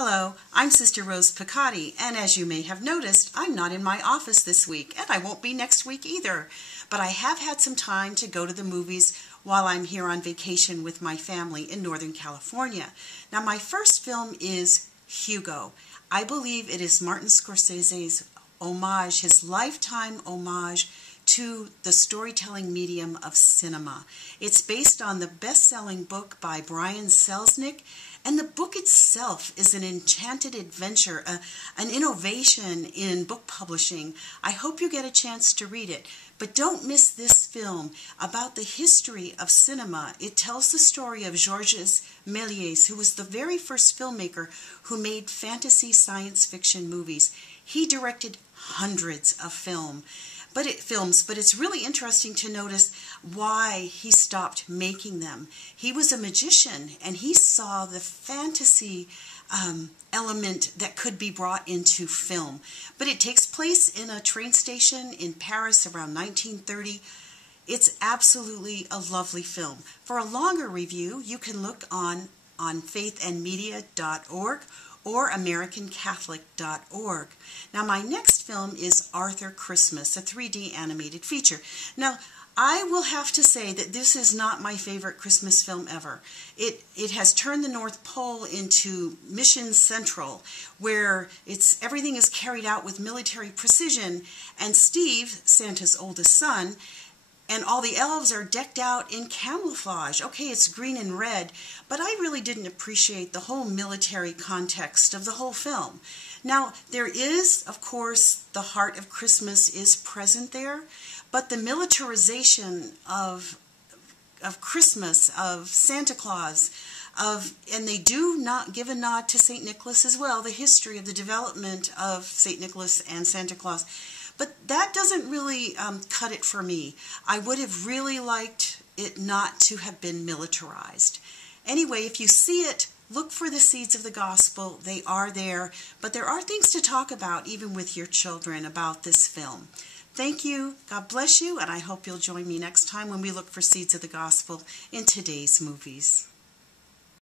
Hello, I'm Sister Rose Pacatte, and as you may have noticed, I'm not in my office this week, and I won't be next week either. But I have had some time to go to the movies while I'm here on vacation with my family in Northern California. Now, my first film is Hugo. I believe it is Martin Scorsese's homage, his lifetime homage to the storytelling medium of cinema. It's based on the best-selling book by Brian Selznick, and the book itself is an enchanted adventure, an innovation in book publishing. I hope you get a chance to read it, but don't miss this film about the history of cinema. It tells the story of Georges Méliès, who was the very first filmmaker who made fantasy science fiction movies. He directed hundreds of films, but it's really interesting to notice why he stopped making them. He was a magician, and he saw the fantasy element that could be brought into film. But it takes place in a train station in Paris around 1930. It's absolutely a lovely film. For a longer review, you can look on faithandmedia.org or AmericanCatholic.org. Now, my next film is Arthur Christmas, a 3D animated feature. Now, I will have to say that this is not my favorite Christmas film ever. It has turned the North Pole into Mission Central, where everything is carried out with military precision, and Steve, Santa's oldest son, and all the elves are decked out in camouflage. Okay, it's green and red, but I really didn't appreciate the whole military context of the whole film. Now, there is, of course, the heart of Christmas is present there, but the militarization of Christmas, of Santa Claus, and they do not give a nod to St. Nicholas as well, the history of the development of St. Nicholas and Santa Claus. But that doesn't really cut it for me. I would have really liked it not to have been militarized. Anyway, if you see it, look for the seeds of the gospel. They are there, but there are things to talk about even with your children about this film. Thank you, God bless you, and I hope you'll join me next time when we look for seeds of the gospel in today's movies.